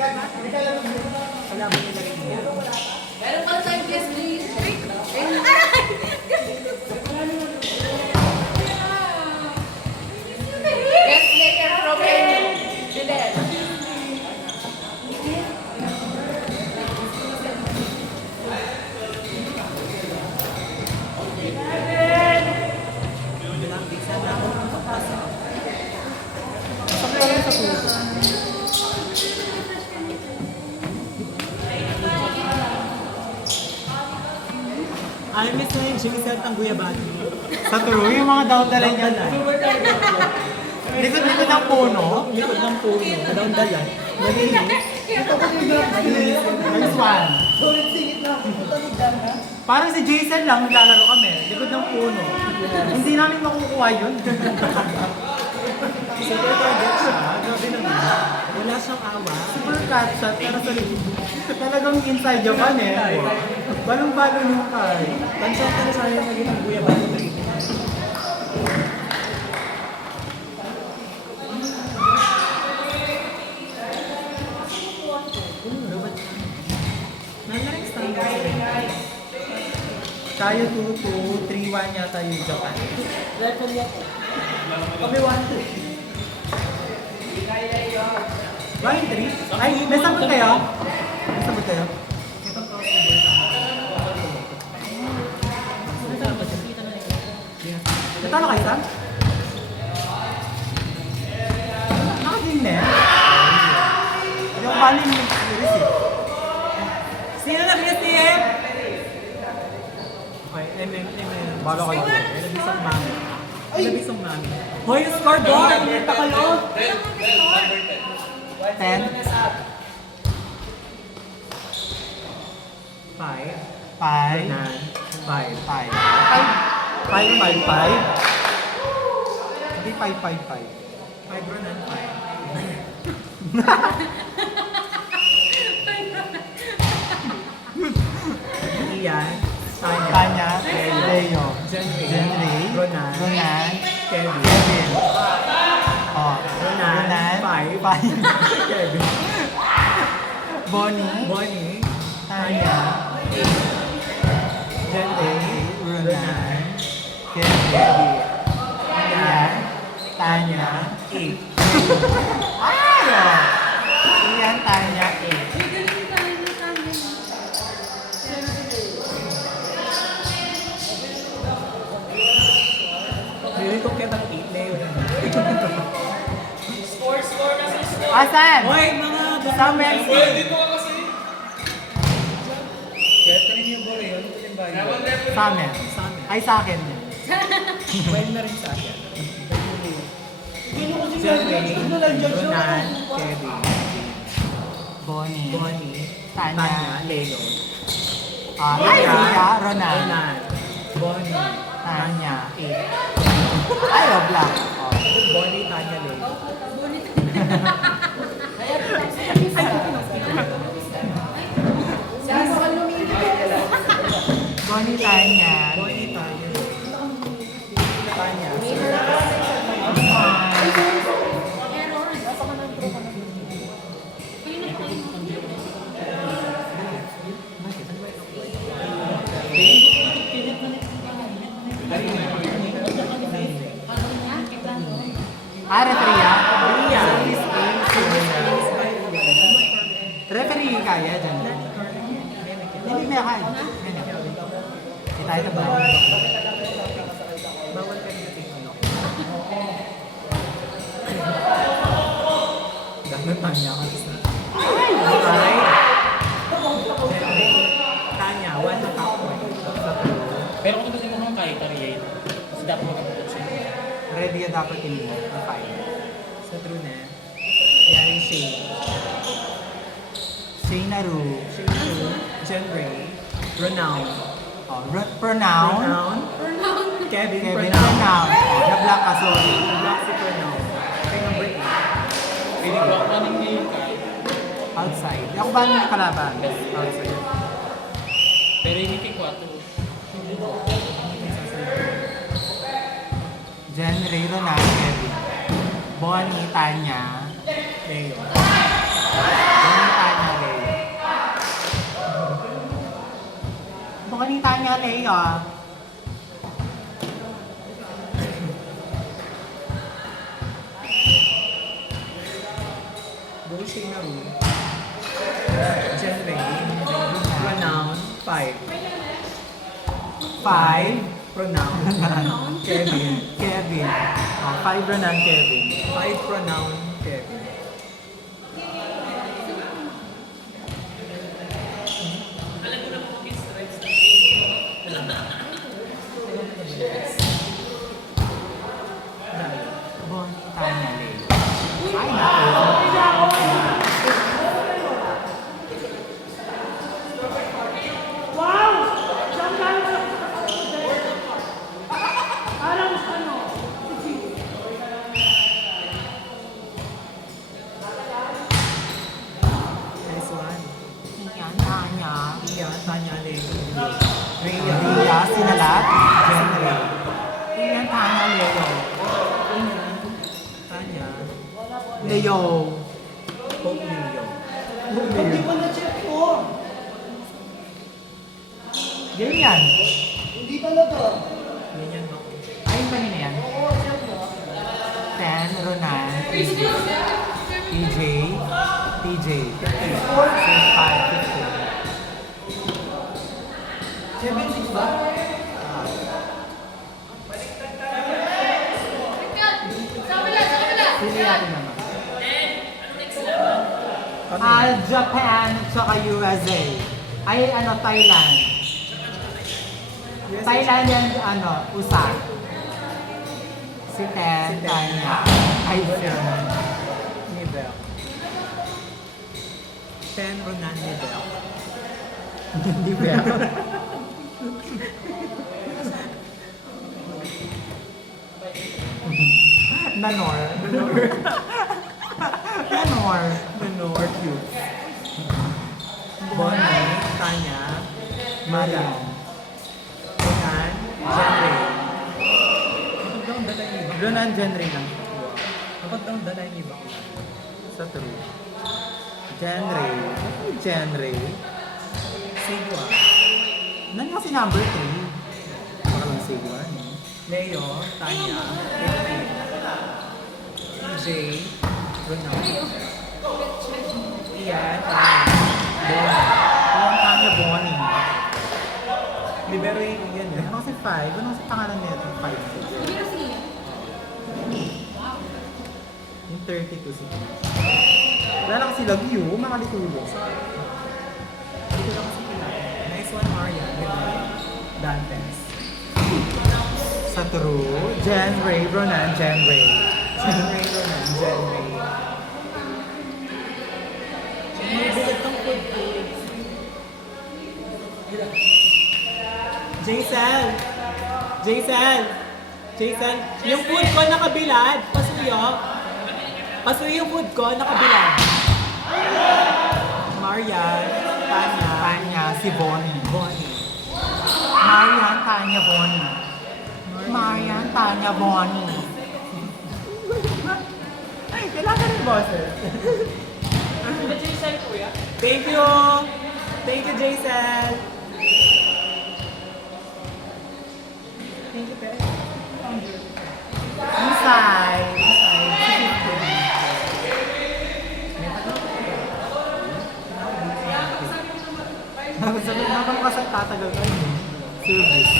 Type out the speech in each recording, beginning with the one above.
Wala mo nilagay niya. Meron pala tayong guest list. Guest later from Fidel. Walang bisa na ako magpapasok. Pagkakas sa puso. Ay, miss na yung sinisert ang guyabati. Sa true, yung mga daw-dala niya na. Likod-likod ng puno. Likod ng puno. Kadaon dalan. Malinis. Nice one. Parang si Jason lang, naglalaro kami. Likod ng puno. Hindi namin makukuha yun. Super target siya. Grabe naman. Wala siyang awa. Super cat shot, pero sa likod. Talagang inside Japan eh. Balong-balo yung kay. Tansang ka na sayang naging ang guyabati na rin. Nalaring standard. Tayo 2-2, 3-1 yata yung Japan. Record yan. Kami 1-2. Bakit 3? Ay, may sabot kayo? May sabot kayo? Natalo kayo, Sam? Nakating na eh. Yung kanin yung series eh. Sino na BSTM? Okay, balo kayo. Labis ang mami. Labis ang mami. Hoy, you scored doon! Nita kayo! 10, 5. 5, 5, 5. 5, 5, 5. Hindi 5, 5, 5. 5 Ronan, 5. Ian. Tanya, Leo, Jenry. Ronan, Kevin. Kevin. Oh, Ronan. 5. 5. Kevin. Bonnie, Tanya. Jenry, Ronan. Ronan, Kevin, Ian, Tanya, 8. ay! Ian, Tanya, 8. Really kung Kevin 8, Leo na. Asan? Hoy, mga Somewhere. Chef, kanina yung bola yun. Ito yung bayo. Sa amin. Sa amin. Ay, sa akin. Well na rin sa akin. Jenry, Ronan, Kevin, Bonnie, Tanya, Leo. ay, Ria, Ronan, Ronan, Bonnie, Tanya, 8. ay, Oblak. Oh. Bonnie, Tanya, Leo. Bonnie, Tanya. Bonnie, Tanya. Tanya. Ah, referee ah? Ria. Referee kaya dyan. Hindi may kaya. Hindi tayo na ba? Bawal ka rin natin ano. Dahil Tanya ka sa... Ay! Tanya, 1 na kapoy. Pero kung kasi mo kay Tariel, kasi dapat makapagod siya. Ready yan dapat yung mo. Ang fine. Sa true na. Yan yung Shane. Shaynaru. Jen Ray. Renown. Oh, pronoun. Kevin Kevin, Renown. pronoun. Oh, na-black ka, sorry. Black si Renown. Kay number 8. Pwede ko ako anong ngayon kay. Outside. Ako ba ang kalaban? Outside. Pero hindi kay 4. Jen, Ray, Ronan, Kevin. Bonnie, Tanya. Leo. Bonnie, Bonnie, Tanya, Leo. Go Shinaru. Genre. Pronoun. 5. 5. Pronoun. Kevin. Kevin. Oh, 5 Ronan, Kevin. 5 pronoun. Kevin. Bonnie, Tanya, Leo. Ay, naku. Next one. Iyan, Tanya. Ian. Tanya. Leo. Rhea, Rhea. sinalat. Genre. Iyan, Tanya, Leo. Ian. Tanya. Leo. Hope Leo. Hindi pa na-check ko. Ganyan. Ganyan ba? Ayun pa yun yan. 10, Ronan, TJ, TJ. 5, 15. 76 ba? Pili natin naman. Japan, tsaka USA. Ay, Thailand. Thailand and USA. Si Ten, Tanya. Ay, Ronan. Nibel. 10 Ronan Nibel. hindi ba? Nanor. Nanor. Manor Cute. Bonnie. Tanya. Marian. Ronan. Genre. Kapag daw ang dala yung iba. Ronan genre lang. Kapag daw ang dala yung iba. Sa true. Genre. Genre. Sigwa. Nan kasi number 3. Baka lang sigwa. Leo. Tanya. 15. TJ. Ronan. Ian. Tanya. Bonnie. Iyan Tanya Bonnie. Libero yung yan eh. Ano kasi 5? Ano kasi pangalan nito? 5. Yung 32 si wala lang kasi lagyo, mga litulo. Dito lang kasi kilala. Nice one, Marian. With Dantes. Sa true, Jen Ray, Ronan, Jen Ray. Genre. Ronan. Genre. Bigat ng food ko. Jason! Jason! Jason! Yung food ko nakabilad! Pasuyo! Pasuyo yung food ko nakabilad! Marian, Tanya, Tanya, si Bonnie. Bonnie. Marian, Tanya, Bonnie. Marian, Tanya, Bonnie. Ay, kailangan rin boses. Thank you! Thank you, Jason! Thank you, Pe. Inside. Sabi na kung kasi tatagal tayo eh. Service.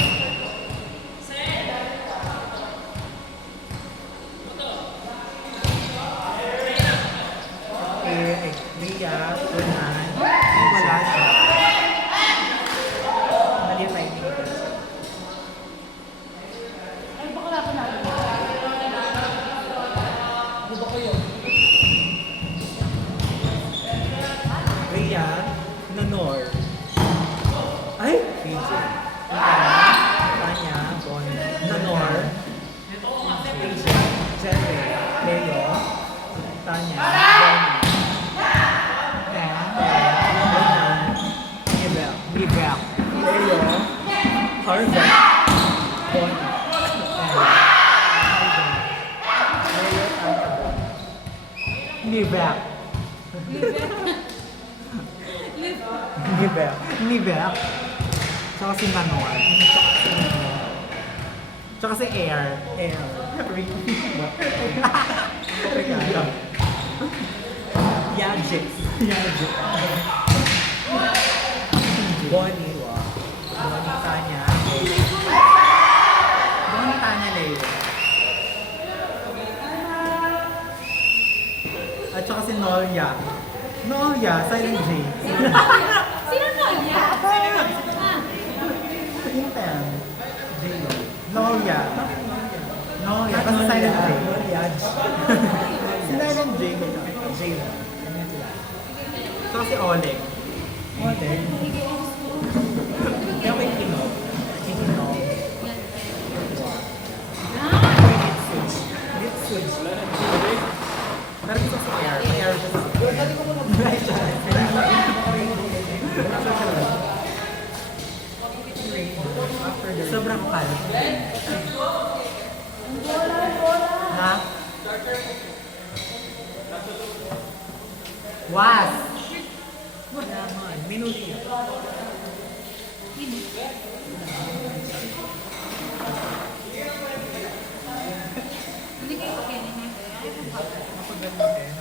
Ria, Ronan, Ay, wala siya. mali yung timing ko. Ria, Nanor. Ay! PJ. Tanya, Bonnie, Nanor. PJ, Jerry, Leo, Tanya, Bonnie. Ronan, Ibel, Libel. Leo, Harvard, Bonnie, Leo, Libel. Libel. Libel. Tsaka si Manor. Tsaka si Air. Air. Yajik. Yajik. Bonnie. Bonnie Tanya. Bonnie Tanya Leo. At saka si Nolia. Nolia, Silent J. Sino Nolia? Intern. J. Nolia. Nolia, kasi Silent J. Si Silent J. J. Tsaka si Oleg. Oleg. Kaya may Kino. Kino. Lipsuds. Pero gusto si Air. Si Air siya sa sobrang kalat. Ha? Was! Minuti.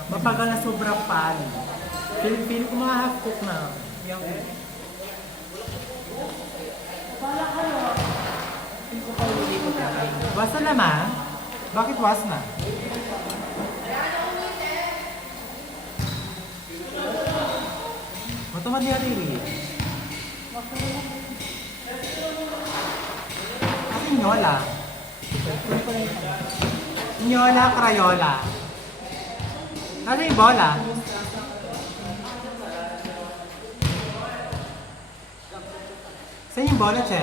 Mapagal na sobrang pali. Feeling ko mga half cook na. Yung Was na naman? Bakit was na? Matamad niya riri. Kasi nyola. Nyola, Crayola. Ano yung bola? Saan yung bola, Che?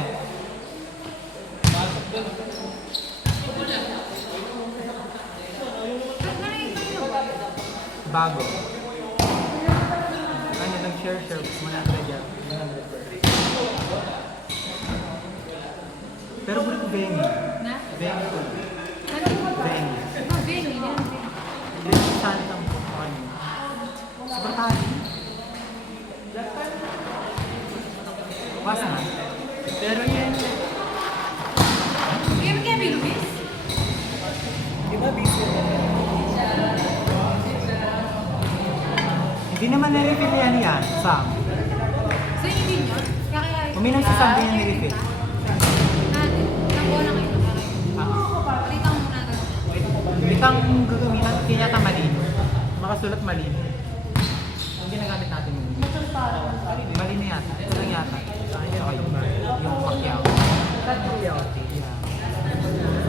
Bago. Ano, nag-share 100 yan. 100%. Pero bulit ko Benny. Na? Benny ko. Benny. Oh, Benny. Hindi ko saan ang bukuan. Sobrang tali. Was na. pero yan. Game kaya may Luis? Di ba busy? Hindi naman na-refill yan. Sam. So, hindi nyo? Kaya Uminom si Sam din yung nirefit. natin. Nang bola kayo. Palitan mo muna agad. Bitang gagamitan, kinyata malino. Makasulat malino. Yung ginagamit natin yung malino yata. Ito lang yata. Tsaka yung Pacquiao. Pacquiao.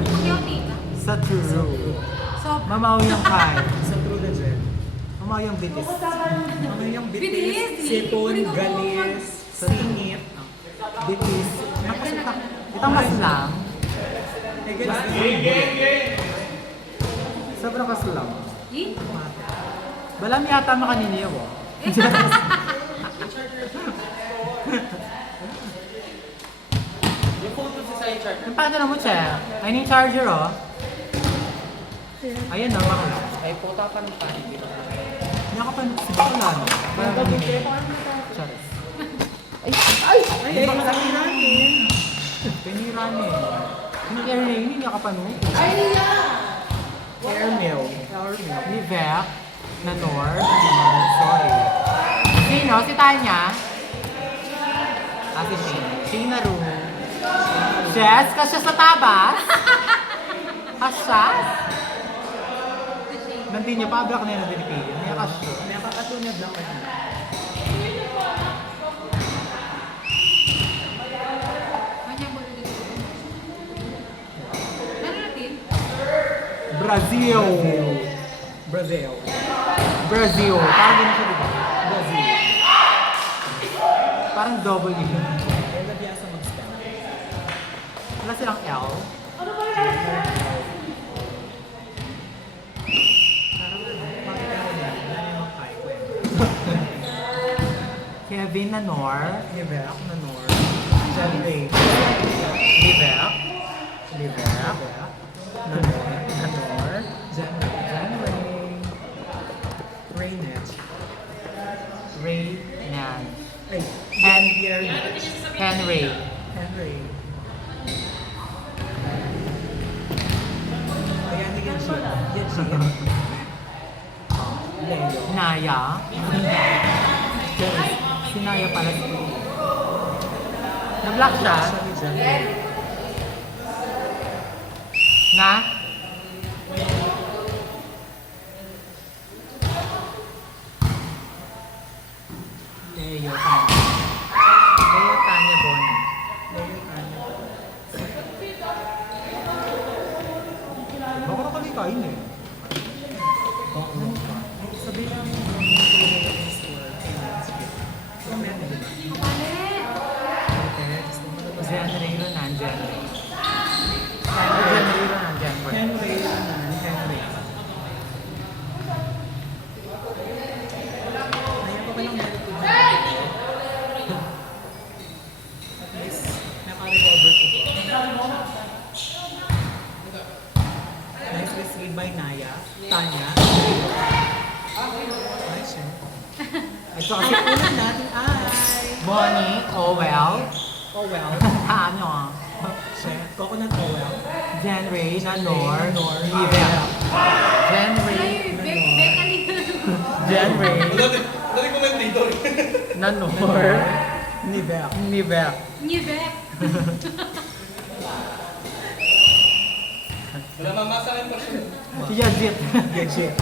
Pagyaw tita. Sa true. So, Mamaw yung kay. Sa True the Jet. Mamaw yung bitis. Ano yung Bitis? bitis? Sipon, galis, singit, bitis. Nakasuta. Itang mas lang. Eh, galis. Sobrang kaslang. eh? Balam yata makaniniyo ko. Yung phone ko sa side charger. Yung paano na mo, Che? Ayun yung charger, oh. Ayun, no, bakla. Ay, puta pa ng panig dito. Hindi ako pa si bakla, no? Charis. Ay, malaki namin. Pinira niya eh. Hindi kaya rin, hindi ka pa, no? Airmail. Ni Vec, na Nor, sorry. Sino? Si Tanya? Si Shane. Shane na room. Jess, kasya sa tabas? Kasyas? Nandun niya, pabrak na yun na Pilipino. Niya kasya. Nakakatunod lang kayo. Kanya bola dito. Ano natin? Brazil. Brazil. Brazil. Parang ganun siya, diba? Brazil. Parang double yun. Kaya biyasa mag-spell. Wala silang L. Kevin Nanor. Livec, Nanor. January. Livec. Livec. Nanor. Nanor. January. Rainet. Ray Nan. Ay, Hen Henry. Henry. Legit. Leo. Naya. Yes. Si Naya pala si Na-block siya. Na? Leo, Tanya. Leo, Tanya, Bonnie. Leo, Tanya. Baka na kami kain eh. Sabi lang mo. Jen Ray Ronan, Jen Ray. Jen Ray Ronan, Jen Ray. Henry, Henry. Ayaw ko ba lang meron ko? At least, naka-recover ko po. Nice receive by Naya. Tanya. Nice siya. At saka si ulit natin ay... Bonnie, oh well. Oh well. Ano? Siya. Coconut oh well. Jen Ray, Nanor, Nanor, Livel. Jen Ray, Ay, Bek Ali. Jen Ray, Dati commentator. Nanor, Nivea. Nivel. New Bek. Wala mamasa rin pa siya. Si Yajit. Legit.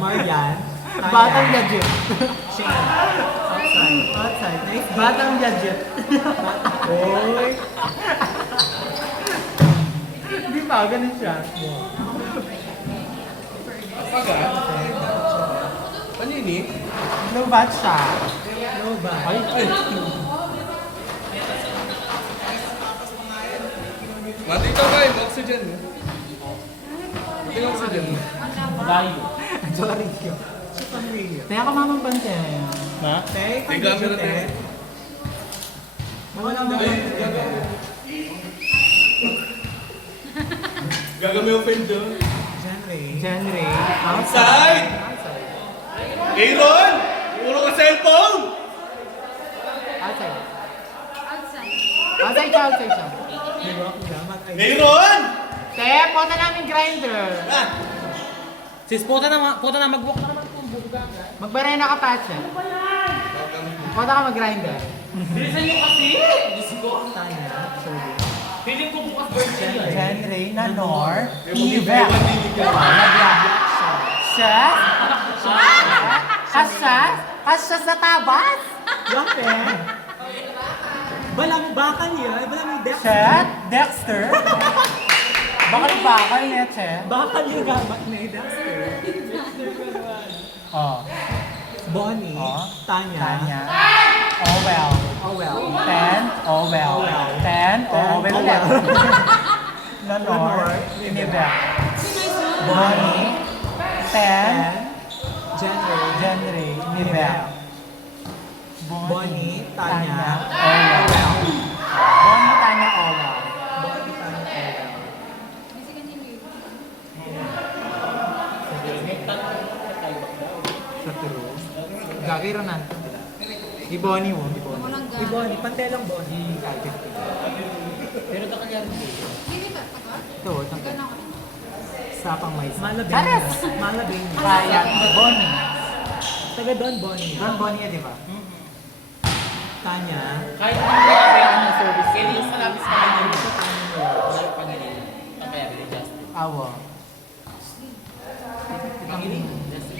Marian. Tanya. Batang Yajit. Shane. Outside. Outside. Nice. Batang Yajit. Oy. Di ba? Ganun siya. Paga? Panini? Lobat siya. No ba? Ay, Matito ka yung oxygen mo. Ito yung oxygen mo. Layo. Sorry. Sa pamilya. Kaya ka mamang pansin. Ha? Tay, May camera tayo. Wala mo ba? Gagawin yung friend doon. Genre. Jen Ray. Outside! Aaron! Puro ka cellphone! Outside. Outside. Outside siya, outside siya. Di ba? Damat ay... Aaron! Te, punta namin grinder. Ah! Sis, puta na mag-walk na naman kung buga ka. Magbarena ka, Patsy. Punta ka mag-grinder. Bilisan nyo kasi! Diyos ko. Tanya. Sorry. Feeling ko bukas birthday niya eh. Jen Ray, Nanor, Ive. Siya? Asya? Asya sa tabas? Bakit? Balang bakal yan. Balang yung Dexter. Chet? Dexter? Bakal niya, Chet? Bakal yung gamat na yung Dexter. Oh. Bonnie. Oh. Tanya. Tanya. Oh well. Oh well. 10. Oh well. Oh well. 10. Oh well. Oh well. Nanor. Inibek. Bonnie. 10. Genre. Genre. Inibek. Bonnie. Tanya. Oh well. Bonnie, Tanya, oh well. Bonnie. Tanya. Oh well. Kasi ganyan yun. Sa true. Gagay Ronan. Di Bonnie mo. Di Bonnie. Walang Uy, Bonnie. Pantelang Bonnie. Pero kakalyari din. Hindi ba? Taga? Ito, itong Taga na ako. sapang may Malabing. Chares! Malabing. Kaya, Bonnie. Taga Don Bonnie. Don Bonnie, di ba? Tanya. Kahit anong grabe Ano service? Kaya yung malapis na lang yun. Lalo pa nila. Kaya rin, Justin. Awa. Pangiling. Justin.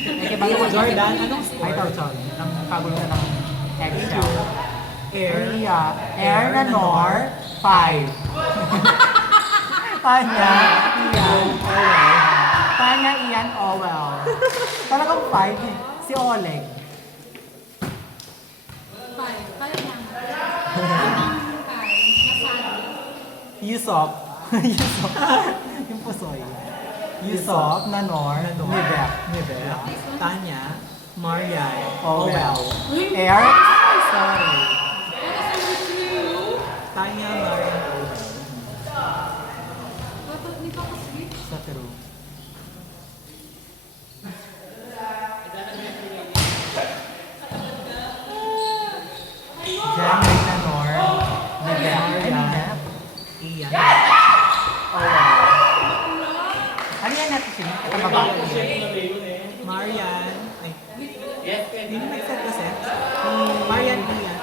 Ay, bago mo Jordan, anong score? Ay, ito, sorry. Ang kagulo na ng Excel. Air. Air Nanor, 5. Tanya, Ian, Owel. Tanya, Ian, Owel. Talagang 5 eh. Si Oleg. Five. Five lang. Ang five. Nasali. Yusop. Yusop. Yung pusoy. Yusop, Nanor, Nivek. Nivea. Tanya. Marian. Owel. Air, sorry. Tanya. Marian. Owel. Dapat ni Papa Sweet. Sa true. Jen, Nanor, Nivek. Marian. Nivek. Ian. Owel. Ano yan, Ito mababa. Marian. Ay, Yes, hindi nag-set kasi. Marian Ian.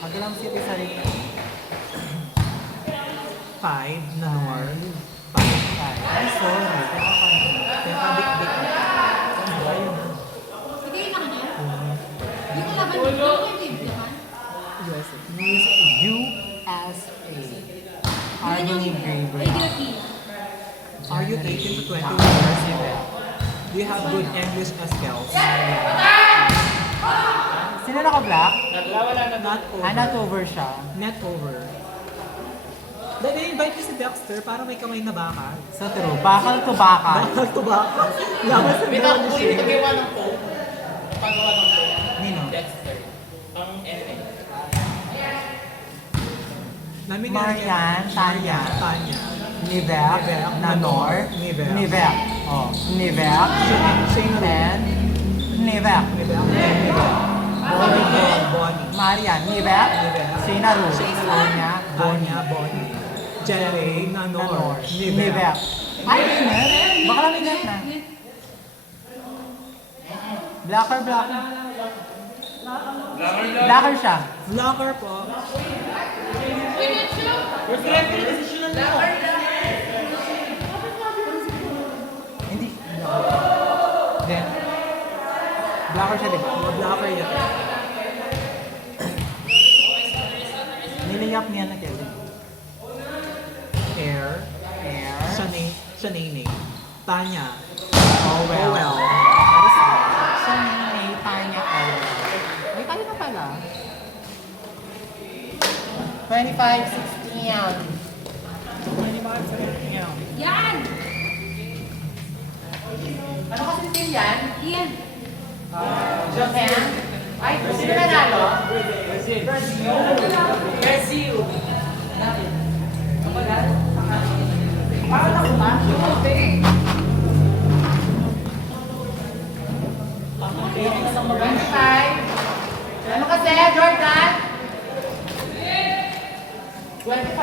Magalang siya sa rin. 5 na Nor. 5. Ay, sorry. Teka, dik-dik. Ayun na. Sige, yun ako na. Yung laban mo, yung kayo yung laban. USA. USA. Arguing Graver. Philippine. Are you 18 to 21 years old? Do you have good English skills? Sino naka-black? Not over. Not over siya. Net over. Dahil na-invite ko si Dexter para may kamay na bakal. So true. Bakal to bakal. Bakal to bakal. Laban sa Without mga pulling tagawa ng phone, pagawa ng phone, Nino? Dexter, pang NA. Marian, Tanya. Tanya. Nivek, Nanor, Nivek. Nivek, oh, Nivek, Shane and Nivek, Nivek. Bonnie. Marian, Nivek, Nivek. Shayna Ru, Shayna Ru. Tanya, Tanya, Bonnie. Jerry, Nanor. Nanor, Nivek. Nivek. Ay, Nivek? Baka lang Nivek na. Blacker, blacker. Blacker siya. Vlogger po. Hindi. Then, blacker siya, di ba? Mga vlogger yan. Niliyap niya na Kelly. Air. Air. Shanene. Tanya. Oh well. Oh well. Siya ni Tanya Owl. May kali na pala. 25-16 yan. Yan! Ano kasi team yan? Ian. Japan? Ay, sino nanalo? Ano kasi, Jordan? 25.